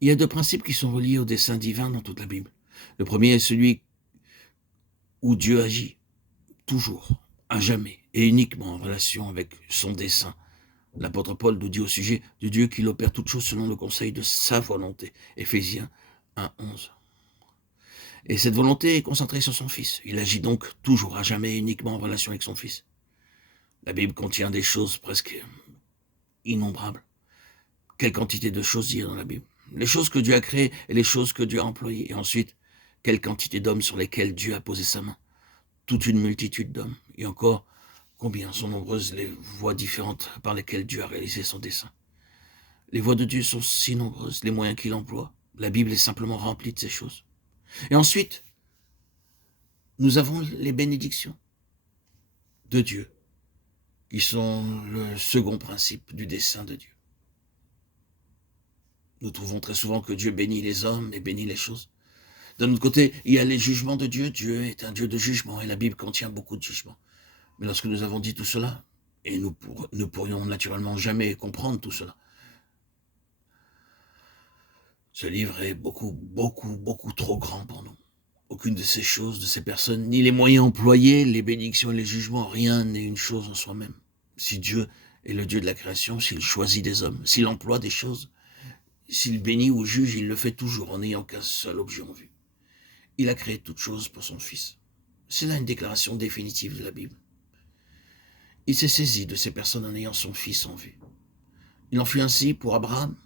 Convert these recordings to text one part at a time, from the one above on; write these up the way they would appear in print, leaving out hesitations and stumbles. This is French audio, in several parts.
Il y a deux principes qui sont reliés au dessein divin dans toute la Bible. Le premier est celui où Dieu agit, toujours, à jamais, et uniquement en relation avec son dessein. L'apôtre Paul nous dit au sujet de Dieu qu'il opère toutes choses selon le conseil de sa volonté. Éphésiens 1:11. Et cette volonté est concentrée sur son Fils. Il agit donc toujours, à jamais, uniquement en relation avec son Fils. La Bible contient des choses presque innombrables. Quelle quantité de choses dire dans la Bible. Les choses que Dieu a créées et les choses que Dieu a employées. Et ensuite, quelle quantité d'hommes sur lesquels Dieu a posé sa main. Toute une multitude d'hommes. Et encore, combien sont nombreuses les voies différentes par lesquelles Dieu a réalisé son dessein. Les voies de Dieu sont si nombreuses, les moyens qu'il emploie. La Bible est simplement remplie de ces choses. Et ensuite, nous avons les bénédictions de Dieu, qui sont le second principe du dessein de Dieu. Nous trouvons très souvent que Dieu bénit les hommes et bénit les choses. D'un autre côté, il y a les jugements de Dieu. Dieu est un Dieu de jugement et la Bible contient beaucoup de jugements. Mais lorsque nous avons dit tout cela, et nous pourrions naturellement jamais comprendre tout cela, ce livre est beaucoup trop grand pour nous. Aucune de ces choses, de ces personnes, ni les moyens employés, les bénédictions et les jugements, rien n'est une chose en soi-même. Si Dieu est le Dieu de la création, s'il choisit des hommes, s'il emploie des choses, s'il bénit ou juge, il le fait toujours en n'ayant qu'un seul objet en vue. Il a créé toutes choses pour son Fils. C'est là une déclaration définitive de la Bible. Il s'est saisi de ces personnes en ayant son Fils en vue. Il en fut ainsi pour Abraham,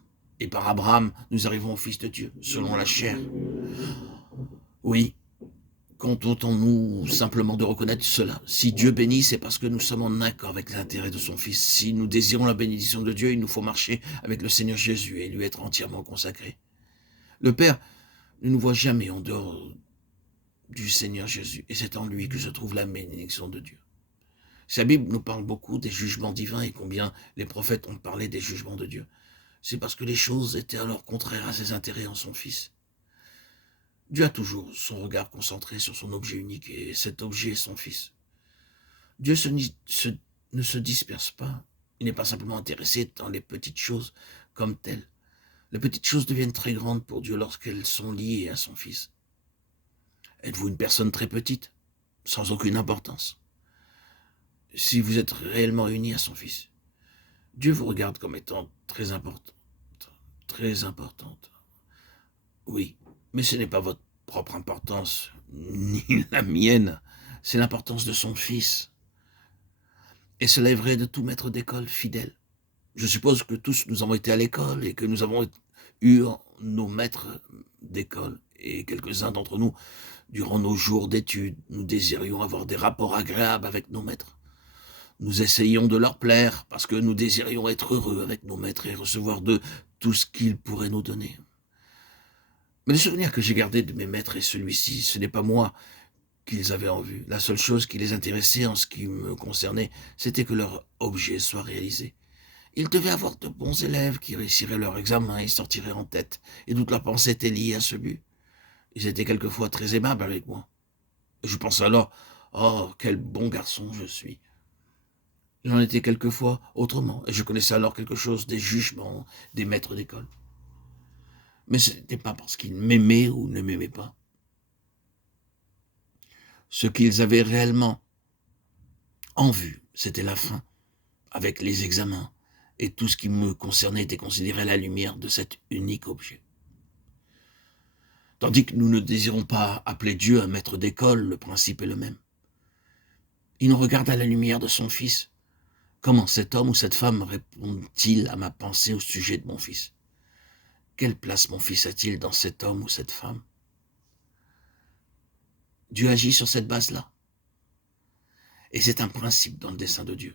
et par Abraham, nous arrivons au Fils de Dieu, selon la chair. Oui, contentons-nous simplement de reconnaître cela. Si Dieu bénit, c'est parce que nous sommes en accord avec l'intérêt de son Fils. Si nous désirons la bénédiction de Dieu, il nous faut marcher avec le Seigneur Jésus et lui être entièrement consacré. Le Père ne nous voit jamais en dehors du Seigneur Jésus, et c'est en lui que se trouve la bénédiction de Dieu. Sa Bible nous parle beaucoup des jugements divins et combien les prophètes ont parlé des jugements de Dieu. C'est parce que les choses étaient alors contraires à ses intérêts en son Fils. Dieu a toujours son regard concentré sur son objet unique, et cet objet est son Fils. Dieu ne se disperse pas. Il n'est pas simplement intéressé dans les petites choses comme telles. Les petites choses deviennent très grandes pour Dieu lorsqu'elles sont liées à son Fils. Êtes-vous une personne très petite, sans aucune importance? Si vous êtes réellement unis à son Fils, Dieu vous regarde comme étant très importante. Très importante. Oui, mais ce n'est pas votre propre importance, ni la mienne. C'est l'importance de son Fils. Et cela est vrai de tout maître d'école fidèle. Je suppose que tous nous avons été à l'école et que nous avons eu nos maîtres d'école. Et quelques-uns d'entre nous, durant nos jours d'études, nous désirions avoir des rapports agréables avec nos maîtres. Nous essayions de leur plaire parce que nous désirions être heureux avec nos maîtres et recevoir d'eux tout ce qu'ils pourraient nous donner. Mais le souvenir que j'ai gardé de mes maîtres est celui-ci. Ce n'est pas moi qu'ils avaient en vue. La seule chose qui les intéressait en ce qui me concernait, c'était que leur objet soit réalisé. Ils devaient avoir de bons élèves qui réussiraient leur examen et sortiraient en tête, et toute leur pensée était liée à ce but. Ils étaient quelquefois très aimables avec moi. Et je pensais alors, oh, quel bon garçon je suis. J'en étais quelquefois autrement, et je connaissais alors quelque chose des jugements des maîtres d'école. Mais ce n'était pas parce qu'ils m'aimaient ou ne m'aimaient pas. Ce qu'ils avaient réellement en vue, c'était la fin, avec les examens, et tout ce qui me concernait était considéré à la lumière de cet unique objet. Tandis que nous ne désirons pas appeler Dieu un maître d'école, le principe est le même. Il nous regarde à la lumière de son Fils. Comment cet homme ou cette femme répond-il à ma pensée au sujet de mon Fils? Quelle place mon Fils a-t-il dans cet homme ou cette femme? Dieu agit sur cette base-là. Et c'est un principe dans le dessein de Dieu.